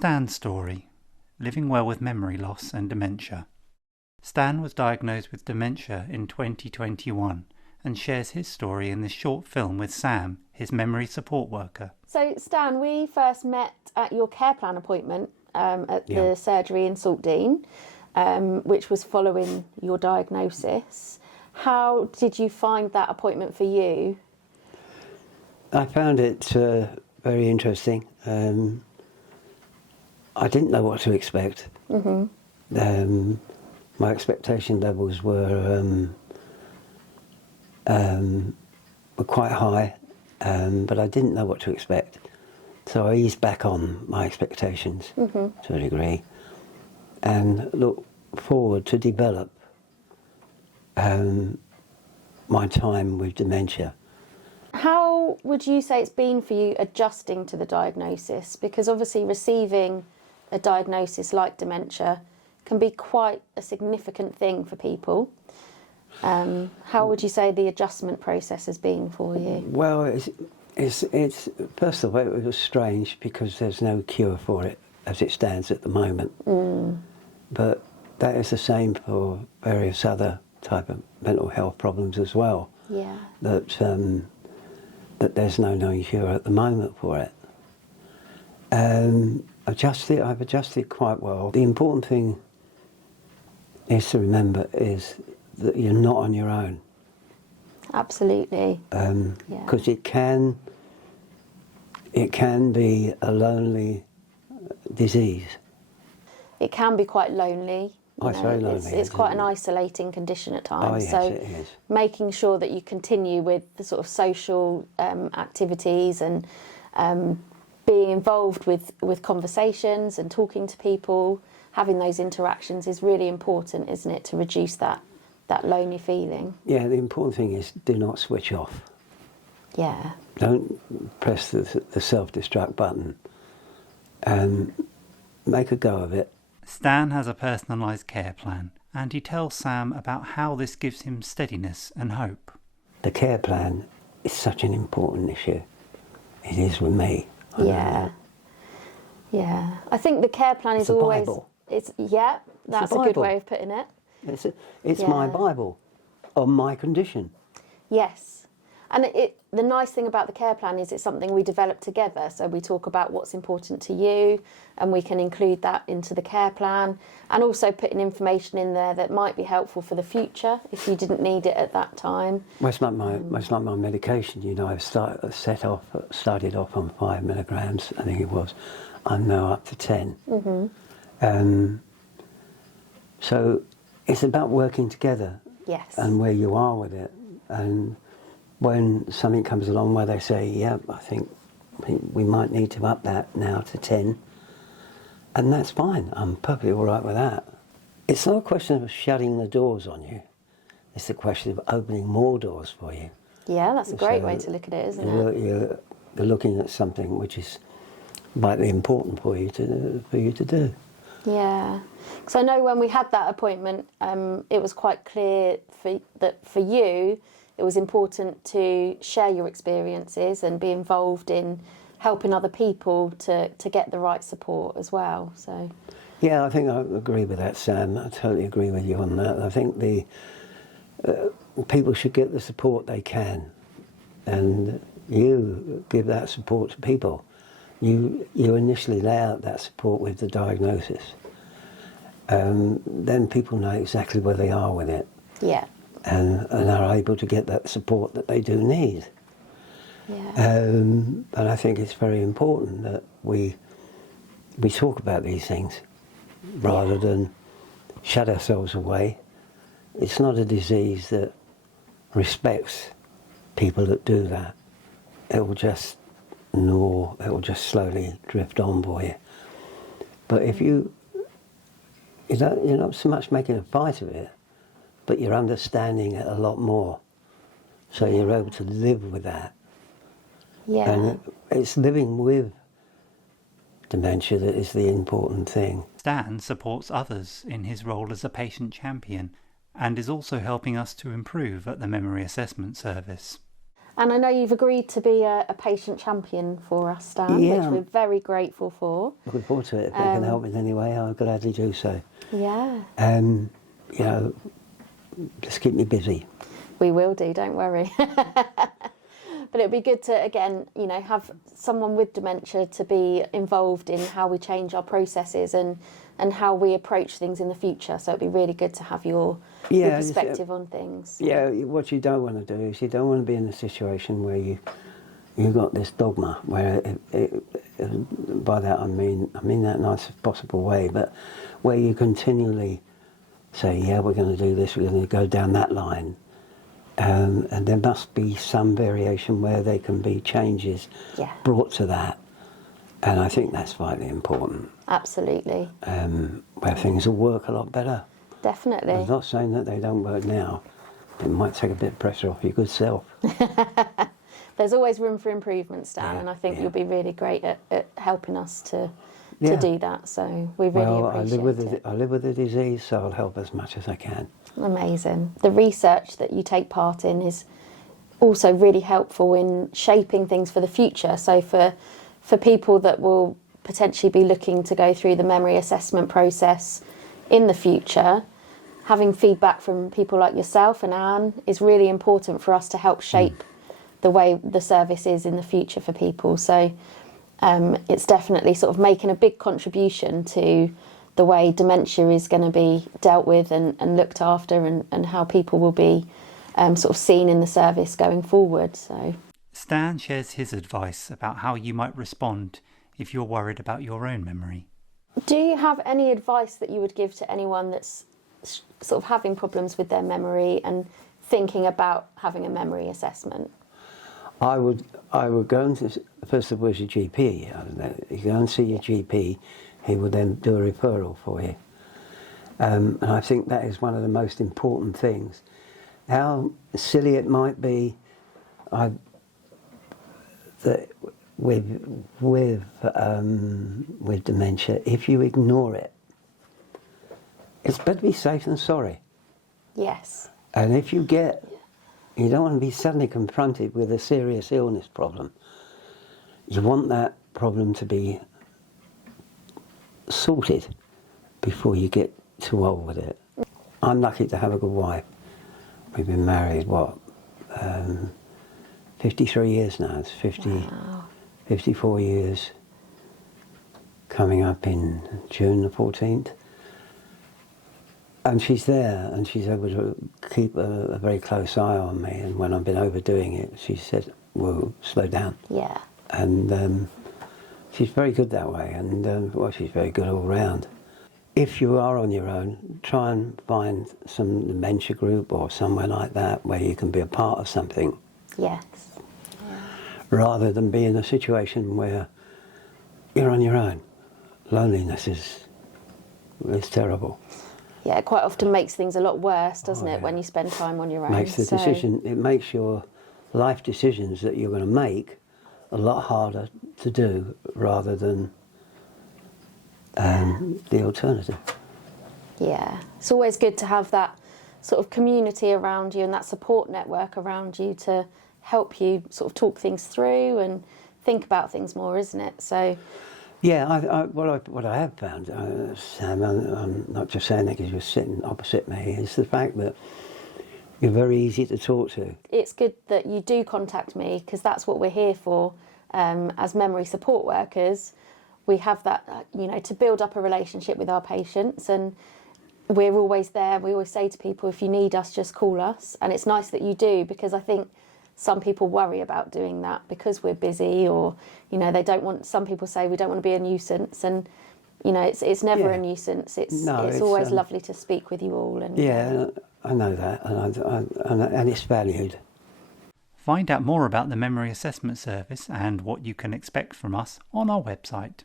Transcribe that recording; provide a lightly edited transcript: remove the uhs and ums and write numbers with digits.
Stan's story, living well with memory loss and dementia. Stan was diagnosed with dementia in 2021 and shares his story in this short film with Sam, his memory support worker. So Stan, we first met at your care plan appointment at the surgery in Saltdean, which was following your diagnosis. How did you find that appointment for you? I found it very interesting. I didn't know what to expect. Mm-hmm. My expectation levels were quite high, but I didn't know what to expect. So I eased back on my expectations to a degree and look forward to develop my time with dementia. How would you say it's been for you adjusting to the diagnosis? Because obviously receiving a diagnosis like dementia can be quite a significant thing for people. How would you say the adjustment process has been for you? Well, it's first of all, it was strange because there's no cure for it as it stands at the moment. But that is the same for various other type of mental health problems as well. Yeah. That there's no known cure at the moment for it. I've adjusted quite well. The important thing is to remember is that you're not on your own. Absolutely. Because it can be a lonely disease. It can be quite lonely. It's very lonely. It's quite an isolating condition at times. Yes, so it is. making sure that you continue with the sort of social activities and being involved with conversations and talking to people, having those interactions is really important, isn't it, to reduce that lonely feeling? Yeah, the important thing is do not switch off. Yeah. Don't press the self-destruct button and make a go of it. Stan has a personalised care plan, and he tells Sam about how this gives him steadiness and hope. The care plan is such an important issue. It is with me. Yeah. I think the care plan is always... Bible. That's a good way of putting it. It's my Bible on my condition. Yes. And the nice thing about the care plan is it's something we develop together. So we talk about what's important to you and we can include that into the care plan and also putting information in there that might be helpful for the future if you didn't need it at that time. Well, it's like my medication, you know, I've started off on 5 milligrams, I think it was. I'm now up to 10. So it's about working together. Yes. And where you are with it. And when something comes along where they say, I think we might need to up that now to 10, and that's fine. I'm perfectly all right with that. It's not a question of shutting the doors on you. It's a question of opening more doors for you. Yeah, that's a great way to look at it, isn't it? You're looking at something which is vitally important for you to do. Yeah, because I know when we had that appointment, it was quite clear that for you, it was important to share your experiences and be involved in helping other people to get the right support as well. So, yeah, I think I agree with that, Sam. I totally agree with you on that. I think people should get the support they can, and you give that support to people. You initially lay out that support with the diagnosis. Then people know exactly where they are with it. Yeah. And are able to get that support that they do need. Yeah. And I think it's very important that we talk about these things rather than shut ourselves away. It's not a disease that respects people that do that. It will just gnaw, it will just slowly drift on for you. But if you're not so much making a fight of it, but you're understanding it a lot more. So you're able to live with that. Yeah. And it's living with dementia that is the important thing. Stan supports others in his role as a patient champion and is also helping us to improve at the Memory Assessment Service. And I know you've agreed to be a patient champion for us, Stan, Yeah. which we're very grateful for. Looking forward to it. If it can help in any way, I'll gladly do so. Yeah. You know, just keep me busy. We will do, don't worry. But it'd be good to, again, you know, have someone with dementia to be involved in how we change our processes and how we approach things in the future. So it'd be really good to have your perspective on things. Yeah, what you don't want to do is you don't want to be in a situation where you've got this dogma, where by that I mean that in the nicest possible way, but where you continually say, yeah, we're going to do this, we're going to go down that line. And there must be some variation where there can be changes brought to that. And I think that's vitally important. Absolutely. Where things will work a lot better. Definitely. I'm not saying that they don't work now. It might take a bit of pressure off your good self. There's always room for improvement, Stan, and I think you'll be really great at helping us to do that. So we really appreciate it. I live with the disease, so I'll help as much as I can. Amazing. The research that you take part in is also really helpful in shaping things for the future. So for people that will potentially be looking to go through the memory assessment process in the future, having feedback from people like yourself and Anne is really important for us to help shape the way the service is in the future for people. So it's definitely sort of making a big contribution to the way dementia is going to be dealt with and looked after and how people will be sort of seen in the service going forward. So Stan shares his advice about how you might respond if you're worried about your own memory. Do you have any advice that you would give to anyone that's sort of having problems with their memory and thinking about having a memory assessment? I would go and first of all, your GP. You go and see your GP. He will then do a referral for you. And I think that is one of the most important things. How silly it might be, that with dementia, if you ignore it, it's better to be safe than sorry. Yes. And if you don't want to be suddenly confronted with a serious illness problem. You want that problem to be sorted before you get too old with it. I'm lucky to have a good wife. We've been married, 53 years now. It's 54 years coming up in June the 14th. And she's there, and she's able to keep a very close eye on me. And when I've been overdoing it, she said, "Whoa, slow down." Yeah. And she's very good that way, and she's very good all round. If you are on your own, try and find some dementia group or somewhere like that where you can be a part of something. Yes. Rather than be in a situation where you're on your own. Loneliness is terrible. Yeah, it quite often makes things a lot worse, doesn't it, when you spend time on your own? It makes your life decisions that you're going to make a lot harder to do rather than the alternative. Yeah, it's always good to have that sort of community around you and that support network around you to help you sort of talk things through and think about things more, isn't it? So. Yeah, what I have found, Sam, I'm not just saying that because you're sitting opposite me, is the fact that you're very easy to talk to. It's good that you do contact me because that's what we're here for as memory support workers. We have that, to build up a relationship with our patients, and we're always there. We always say to people, if you need us, just call us. And it's nice that you do, because I think some people worry about doing that because we're busy, or they don't want. Some people say we don't want to be a nuisance, and it's never a nuisance. It's always lovely to speak with you all. And I know that, and it's valued. Find out more about the Memory Assessment Service and what you can expect from us on our website.